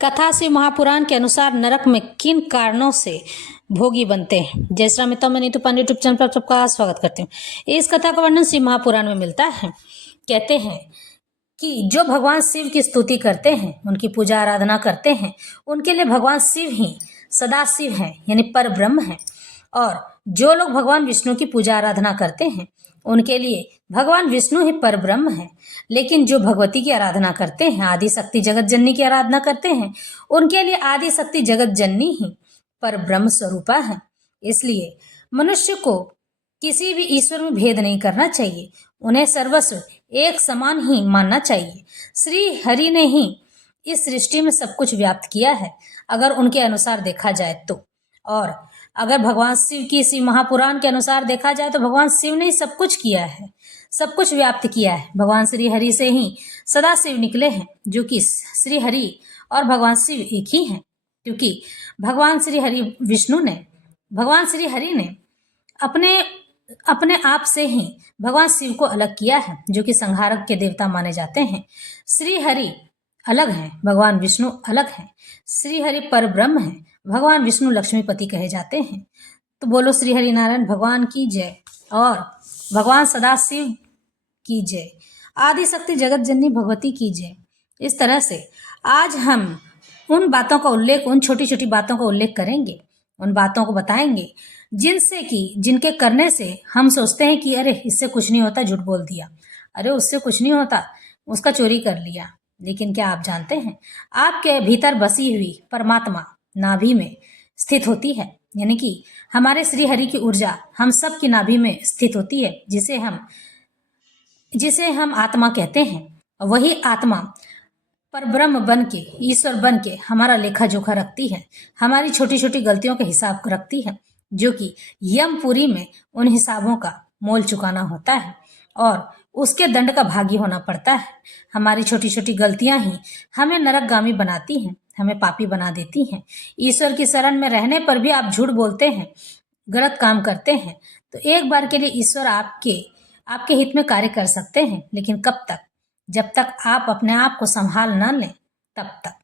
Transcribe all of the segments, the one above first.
कथा शिव महापुराण के अनुसार नरक में किन कारणों से भोगी बनते हैं। जय श्री राम मित्रों, मैं नीतू पांडे यूट्यूब चैनल पर सबका स्वागत करती हूँ। इस कथा का वर्णन शिव महापुराण में मिलता है। कहते हैं कि जो भगवान शिव की स्तुति करते हैं, उनकी पूजा आराधना करते हैं, उनके लिए भगवान शिव ही सदा शिव हैं, यानी पर ब्रह्म है। और जो लोग भगवान विष्णु की पूजा आराधना करते हैं, उनके लिए भगवान विष्णु ही पर ब्रह्म है। लेकिन जो भगवती की आराधना करते हैं, आदि शक्ति जगत जननी की आराधना करते हैं, उनके लिए आदि शक्ति जगत जननी ही पर ब्रह्म स्वरूपा है। इसलिए मनुष्य को किसी भी ईश्वर में भेद नहीं करना चाहिए, उन्हें सर्वस्व एक समान ही मानना चाहिए। श्री हरि ने ही इस सृष्टि में सब कुछ व्याप्त किया है, अगर उनके अनुसार देखा जाए तो। और अगर भगवान शिव की शिव महापुराण के अनुसार देखा जाए तो भगवान शिव ने ही सब कुछ किया है, सब कुछ व्याप्त किया है। भगवान श्री हरि से ही सदा शिव निकले हैं, जो कि श्री हरि और भगवान शिव एक ही हैं। क्योंकि भगवान श्री हरि ने अपने आप से ही भगवान शिव को अलग किया है, जो कि संहारक के देवता माने जाते हैं। श्री हरि अलग हैं, भगवान विष्णु अलग हैं। श्री हरि पर ब्रह्म है, भगवान विष्णु लक्ष्मीपति कहे जाते हैं। तो बोलो श्री हरि नारायण भगवान की जय और भगवान सदाशिव की जय, आदि शक्ति जगत जननी भगवती की जय। इस तरह से आज हम उन बातों का उल्लेख, उन छोटी छोटी बातों का उल्लेख करेंगे, उन बातों को बताएंगे जिनके करने से हम सोचते हैं कि अरे इससे कुछ नहीं होता, झूठ बोल दिया, अरे उससे कुछ नहीं होता, उसका चोरी कर लिया। लेकिन क्या आप जानते हैं, आपके भीतर बसी हुई परमात्मा नाभि में स्थित होती है, यानी कि हमारे श्री हरि की ऊर्जा हम सब की नाभि में स्थित होती है, जिसे हम आत्मा कहते हैं। वही आत्मा पर ब्रह्म बन के, ईश्वर बन के हमारा लेखा जोखा रखती है, हमारी छोटी छोटी गलतियों का हिसाब रखती है, जो कि यमपुरी में उन हिसाबों का मोल चुकाना होता है और उसके दंड का भागी होना पड़ता है। हमारी छोटी छोटी गलतियां ही हमें नरकगामी बनाती हैं, हमें पापी बना देती हैं। ईश्वर की शरण में रहने पर भी आप झूठ बोलते हैं, गलत काम करते हैं, तो एक बार के लिए ईश्वर आपके हित में कार्य कर सकते हैं, लेकिन कब तक? जब तक आप अपने आप को संभाल ना लें तब तक।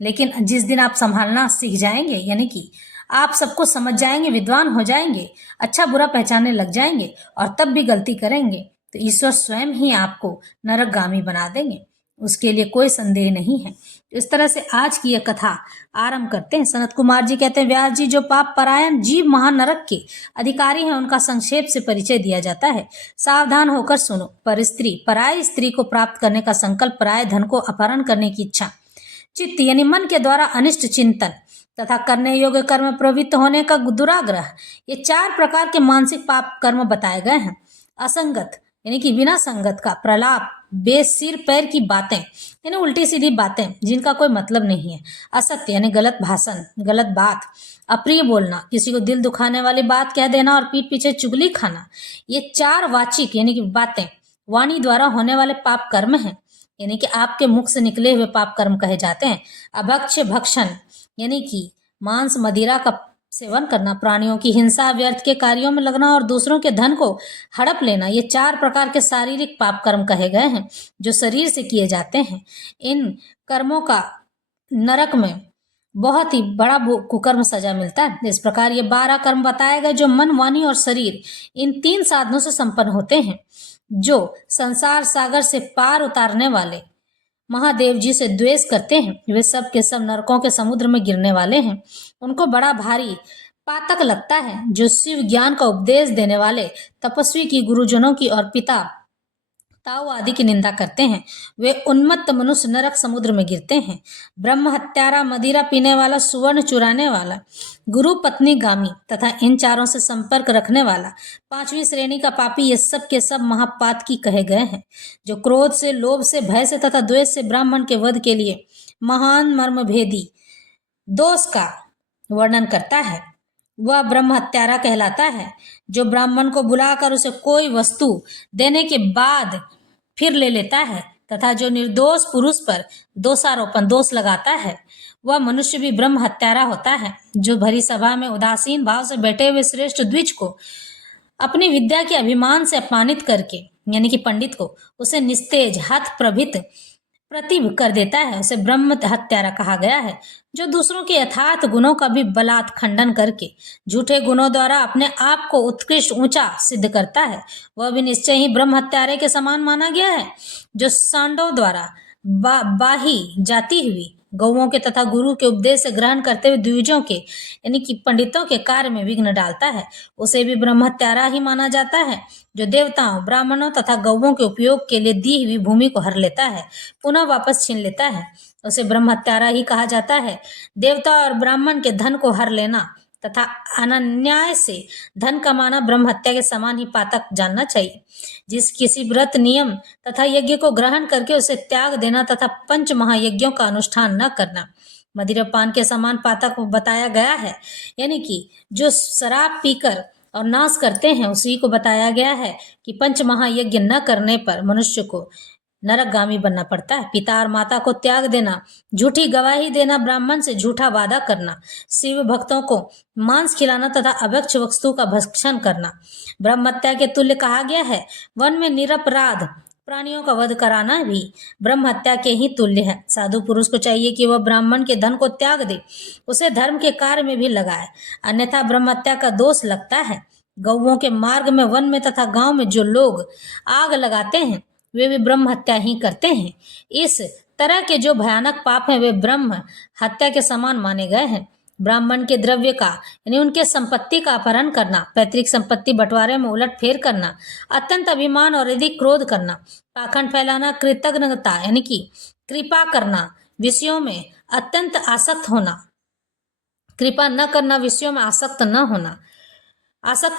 लेकिन जिस दिन आप संभालना सीख जाएंगे, यानी कि आप सबको समझ जाएंगे, विद्वान हो जाएंगे, अच्छा बुरा पहचानने लग जाएंगे और तब भी गलती करेंगे, तो ईश्वर स्वयं ही आपको नरकगामी बना देंगे, उसके लिए कोई संदेह नहीं है। इस तरह से आज की यह कथा आरंभ करते हैं। सनत कुमार जी कहते हैं, व्यास जी, जो पाप परायण जीव महानरक के अधिकारी हैं, उनका संक्षेप से परिचय दिया जाता है। सावधान होकर सुनो। पराई स्त्री को प्राप्त करने का संकल्प, पराये धन को अपहरण करने की इच्छा, चित्त यानी मन के द्वारा अनिष्ट चिंतन तथा करने योग्य कर्म प्रवृत्त होने का दुराग्रह, ये 4 प्रकार के मानसिक पाप कर्म बताए गए हैं। असंगत यानी कि बिना संगत का, प्रलाप बेसिर पैर की बातें यानी उल्टी सीधी बातें जिनका कोई मतलब नहीं है, असत्य यानी गलत भाषण, गलत बात, अप्रिय बोलना, किसी को दिल दुखाने वाली बात कह देना और पीठ पीछे चुगली खाना, ये 4 वाचिक यानी कि बातें वाणी द्वारा होने वाले पाप कर्म हैं, यानी कि आपके मुख से निकले हुए पाप कर्म कहे जाते हैं। अभक्ष्य भक्षण यानी कि मांस मदिरा का सेवन करना, प्राणियों की हिंसा, व्यर्थ के कार्यों में लगना और दूसरों के धन को हड़प लेना, ये 4 प्रकार के शारीरिक पाप कर्म कहे गए हैं, जो शरीर से किए जाते हैं। इन कर्मों का नरक में बहुत ही बड़ा कुकर्म सजा मिलता है। इस प्रकार ये 12 कर्म बताए गए, जो मन, वाणी और शरीर इन 3 साधनों से संपन्न होते हैं। जो संसार सागर से पार उतारने वाले महादेव जी से द्वेष करते हैं, वे सब के सब नरकों के समुद्र में गिरने वाले हैं। उनको बड़ा भारी पातक लगता है जो शिव ज्ञान का उपदेश देने वाले तपस्वी की, गुरुजनों की और पिता ताऊ आदि की निंदा करते हैं। वे उन्मत्त मनुष्य नरक समुद्र में गिरते हैं। ब्रह्म हत्यारा, मदिरा पीने वाला, सुवर्ण चुराने वाला, गुरु पत्नी गामी तथा इन 4 से संपर्क रखने वाला 5वीं श्रेणी का पापी, ये सब के सब महापातकी कहे गए हैं। जो क्रोध से, लोभ से, भय से तथा द्वेष से ब्राह्मण के वध के लिए महान मर्मभेदी दोष का वर्णन करता है, वह ब्रह्म हत्यारा कहलाता है। जो ब्राह्मण को बुलाकर उसे कोई वस्तु देने के बाद फिर ले लेता है तथा जो निर्दोष पुरुष पर दोष लगाता है, वह मनुष्य भी ब्रह्म हत्यारा होता है। जो भरी सभा में उदासीन भाव से बैठे हुए श्रेष्ठ द्विज को अपनी विद्या के अभिमान से अपमानित करके, यानी कि पंडित को, उसे निस्तेज, हत प्रतिब कर देता है उसे ब्रह्म हत्यारा कहा गया है। जो दूसरों के यथार्थ गुणों का भी बलात् खंडन करके झूठे गुणों द्वारा अपने आप को उत्कृष्ट ऊंचा सिद्ध करता है, वह भी निश्चय ही ब्रह्म हत्यारे के समान माना गया है। जो सांडों द्वारा बाही जाती हुई गौओं के तथा गुरु के उपदेश से ग्रहण करते हुए द्विजों के यानी कि पंडितों के कार्य में विघ्न डालता है, उसे भी ब्रह्म हत्यारा ही माना जाता है। जो देवताओं, ब्राह्मणों तथा गौओं के उपयोग के लिए दी हुई भूमि को हर लेता है, पुनः वापस छीन लेता है, उसे ब्रह्म हत्यारा ही कहा जाता है। देवता और ब्राह्मण के धन को हर लेना तथा अनन्याय से धन कमाना ब्रह्म हत्या के समान ही पातक जानना चाहिए। जिस किसी व्रत, नियम तथा यज्ञ को ग्रहण करके उसे त्याग देना तथा पंच महायज्ञों का अनुष्ठान न करना मदिरापान के समान पातक बताया गया है। यानी कि जो शराब पीकर और नाश करते हैं उसी को बताया गया है कि पंच महायज्ञ न करने पर मनुष्य को नरकगामी बनना पड़ता है। पिता और माता को त्याग देना, झूठी गवाही देना, ब्राह्मण से झूठा वादा करना, शिव भक्तों को मांस खिलाना तथा अभक्ष वस्तु का भक्षण करना ब्रह्म हत्या के तुल्य कहा गया है। वन में निरपराध प्राणियों का वध कराना भी ब्रह्म हत्या के ही तुल्य है। साधु पुरुष को चाहिए कि वह ब्राह्मण के धन को त्याग दे, उसे धर्म के कार्य में भी लगाए, अन्यथा ब्रह्म हत्या का दोष लगता है। गौओं के मार्ग में, वन में तथा गांव में जो लोग आग लगाते हैं वे भी ब्रह्म हत्या ही करते हैं। इस तरह के जो भयानक पाप हैं वे ब्रह्म हत्या के समान माने गए हैं। ब्राह्मण के द्रव्य का यानी उनके संपत्ति का अपहरण करना, पैतृक संपत्ति बंटवारे में उलट फेर करना, अत्यंत अभिमान और अधिक क्रोध करना, पाखंड फैलाना, कृतज्ञता यानी कि कृपा करना, विषयों में अत्यंत आसक्त होना, कृपा न करना, विषयों में आसक्त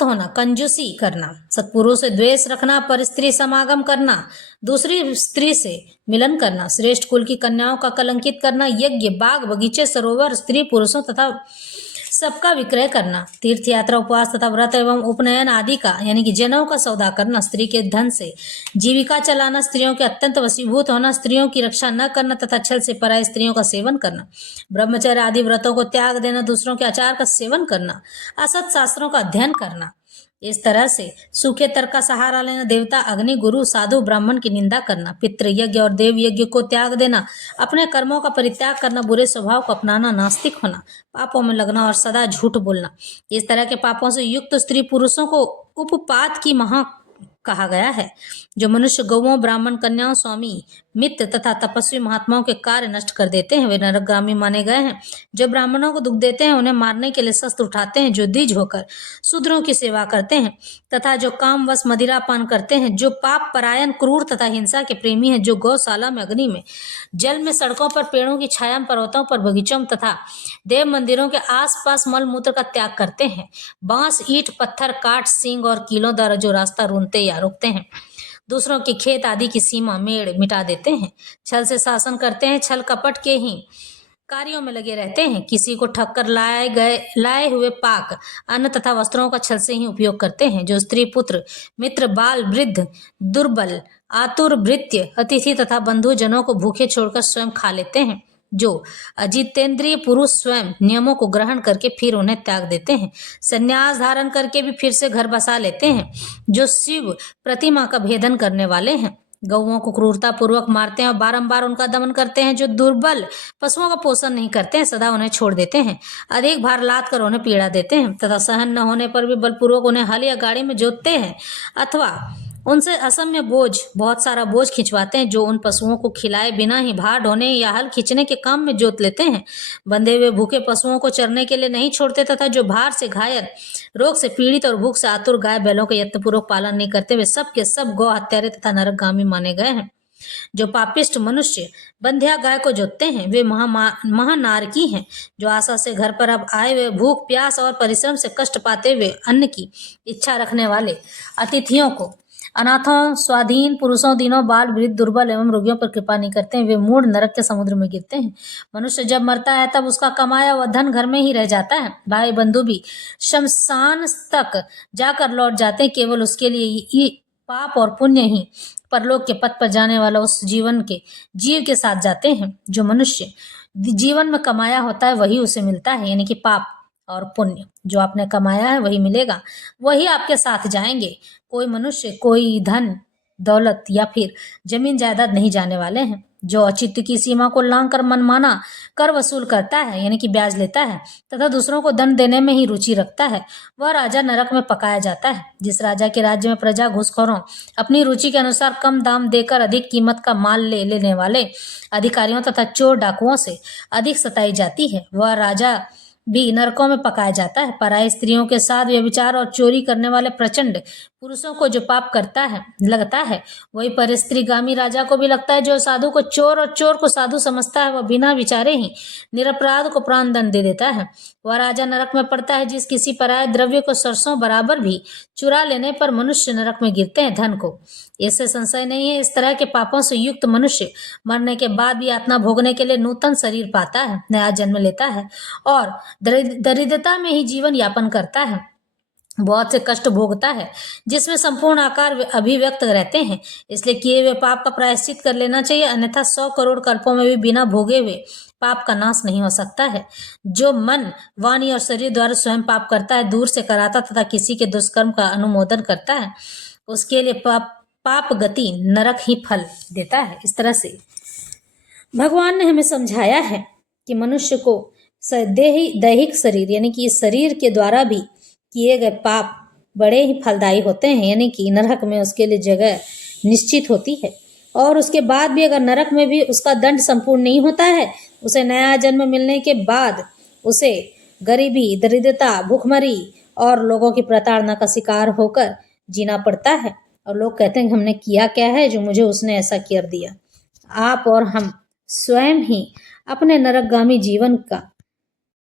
होना, कंजूसी करना, सत्पुरुष से द्वेष रखना, पर स्त्री समागम करना, दूसरी स्त्री से मिलन करना, श्रेष्ठ कुल की कन्याओं का कलंकित करना, यज्ञ, बाग, बगीचे, सरोवर, स्त्री पुरुषों तथा सबका विक्रय करना, तीर्थ यात्रा, उपवास तथा व्रत एवं उपनयन आदि का यानी कि जनेऊ का सौदा करना, स्त्री के धन से जीविका चलाना, स्त्रियों के अत्यंत वशीभूत होना, स्त्रियों की रक्षा न करना तथा छल से पराई स्त्रियों का सेवन करना, ब्रह्मचर्य आदि व्रतों को त्याग देना, दूसरों के आचार का सेवन करना, असत शास्त्रों का अध्ययन करना, इस तरह से सूखे तर्क का सहारा लेना, देवता, अग्नि, गुरु, साधु, ब्राह्मण की निंदा करना, पितृ यज्ञ और देव यज्ञ को त्याग देना, अपने कर्मों का परित्याग करना, बुरे स्वभाव को अपनाना, नास्तिक होना, पापों में लगना और सदा झूठ बोलना, इस तरह के पापों से युक्त स्त्री पुरुषों को उपपात की महा कहा गया है। जो मनुष्य गौओं, ब्राह्मण, कन्याओं, स्वामी, मित्र तथा तपस्वी महात्माओं के कार्य नष्ट कर देते हैं वे नरकगामी माने गए हैं। जो ब्राह्मणों को दुख देते हैं, उन्हें मारने के लिए शस्त्र उठाते हैं, जो द्विज होकर शूद्रों की सेवा करते हैं तथा जो कामवश मदिरापान करते हैं, जो पाप परायण, क्रूर तथा हिंसा के प्रेमी हैं, जो गौशाला में, अग्नि में, जल में, सड़कों पर, पेड़ों की छाया में, पर्वतों पर, बगीचों में तथा देव मंदिरों के आसपास मल मूत्र का त्याग करते हैं, बांस, ईंट, पत्थर, काठ, सींग और कीलों द्वारा जो रास्ता रूंधते या रोकते हैं, दूसरों के खेत आदि की सीमा मेड़ मिटा देते हैं, छल से शासन करते हैं, छल कपट के ही कार्यों में लगे रहते हैं, किसी को ठगकर लाए हुए पाक अन्न तथा वस्त्रों का छल से ही उपयोग करते हैं, जो स्त्री, पुत्र, मित्र, बाल, वृद्ध, दुर्बल, आतुर, भृत्य, अतिथि तथा बंधु जनों को भूखे छोड़कर स्वयं खा लेते हैं, जो अजितेंद्रिय पुरुष स्वयं नियमों को ग्रहण करके फिर उन्हें त्याग देते हैं, संन्यास धारण करके भी फिर से घर बसा लेते हैं, जो शिव प्रतिमा का भेदन करने वाले हैं, गौओं को क्रूरता पूर्वक मारते हैं और बारंबार उनका दमन करते हैं, जो दुर्बल पशुओं का पोषण नहीं करते हैं, सदा उन्हें छोड़ देते हैं, अधिक भार लाद कर उन्हें पीड़ा देते हैं तथा सहन न होने पर भी बलपूर्वक उन्हें हल या गाड़ी में जोतते हैं अथवा उनसे असम्य बोझ, बहुत सारा बोझ खिंचवाते हैं, जो उन पशुओं को खिलाए बिना ही भार ढोने या हल खींचने के काम में जोत लेते हैं, बंधे हुए भूखे पशुओं को चरने के लिए नहीं छोड़ते तथा जो भार से घायल, रोग से पीड़ित और भूख से आतुर गाय बैलों का यत्नपूर्वक पालन नहीं करते, वे सब के सब गौ हत्यारे तथा नरकगामी माने गए हैं। जो पापिष्ट मनुष्य बंध्या गाय को जोतते हैं वे महानारकी हैं, जो आशा से घर पर अब आए हुए भूख, प्यास और परिश्रम से कष्ट पाते हुए अन्न की इच्छा रखने वाले अतिथियों को, अनाथों, स्वाधीन पुरुषों, दीनों, बाल, वृद्ध, दुर्बल एवं रोगियों पर कृपा नहीं करते हैं, वे मूढ़ नरक के समुद्र में गिरते हैं। मनुष्य जब मरता है तब उसका कमाया हुआ धन घर में ही रह जाता है, भाई बंधु भी शमशान तक जाकर लौट जाते हैं, केवल उसके लिए पाप और पुण्य ही परलोक के पथ पर जाने वाला उस जीव के साथ जाते हैं। जो मनुष्य जीवन में कमाया होता है वही उसे मिलता है, यानी कि पाप और पुण्य जो आपने कमाया है वही मिलेगा, वही आपके साथ जाएंगे। कोई मनुष्य, कोई धन दौलत या फिर जमीन जायदाद नहीं जाने वाले हैं। जो औचित्य की सीमा को लांघ कर मनमाना कर वसूल करता है यानी कि ब्याज लेता है तथा दूसरों को दंड देने में ही रुचि रखता है, वह राजा नरक में पकाया जाता है। जिस राजा के राज्य में प्रजा घूसखोरों अपनी रुचि के अनुसार कम दाम देकर अधिक कीमत का माल लेने वाले अधिकारियों तथा चोर डाकुओं से अधिक सताई जाती है, वह राजा भी नरकों में पकाया जाता है। पराई स्त्रियों के साथ व्यभिचार और चोरी करने वाले प्रचंड पुरुषों को जो पाप लगता है वही परिस्त्रीगामी राजा को भी लगता है। जो साधु को चोर और चोर को साधु समझता है वह बिना विचारे ही निरपराध को प्राण दंड दे देता है। वह राजा नरक में पड़ता है जिस किसी पराये द्रव्य को सरसों बराबर भी चुरा लेने पर मनुष्य नरक में गिरते हैं। धन को इससे संशय नहीं है, इस तरह के पापों से युक्त मनुष्य मरने के बाद भी यातना भोगने के लिए नूतन शरीर पाता है, नया जन्म लेता है और दरिद्रता में ही जीवन यापन करता है, बहुत से कष्ट भोगता है जिसमें संपूर्ण आकार अभिव्यक्त रहते हैं। इसलिए किए हुए पाप का प्रायश्चित कर लेना चाहिए, अन्यथा 100 करोड़ कल्पों में भी बिना भोगे हुए पाप का नाश नहीं हो सकता है। जो मन, वाणी और शरीर द्वारा स्वयं पाप करता है, दूर से कराता तथा किसी के दुष्कर्म का अनुमोदन करता है, उसके लिए पाप गति नरक ही फल देता है। इस तरह से भगवान ने हमें समझाया है कि मनुष्य को दैहिक शरीर यानी कि इस शरीर के द्वारा भी किए गए पाप बड़े ही फलदायी होते हैं, यानी कि नरक में उसके लिए जगह निश्चित होती है। और उसके बाद भी अगर नरक में भी उसका दंड संपूर्ण नहीं होता है, उसे नया जन्म मिलने के बाद उसे गरीबी, दरिद्रता, भूखमरी और लोगों की प्रताड़ना का शिकार होकर जीना पड़ता है। और लोग कहते हैं कि हमने किया क्या है जो मुझे उसने ऐसा कर दिया। आप और हम स्वयं ही अपने नरकगामी जीवन का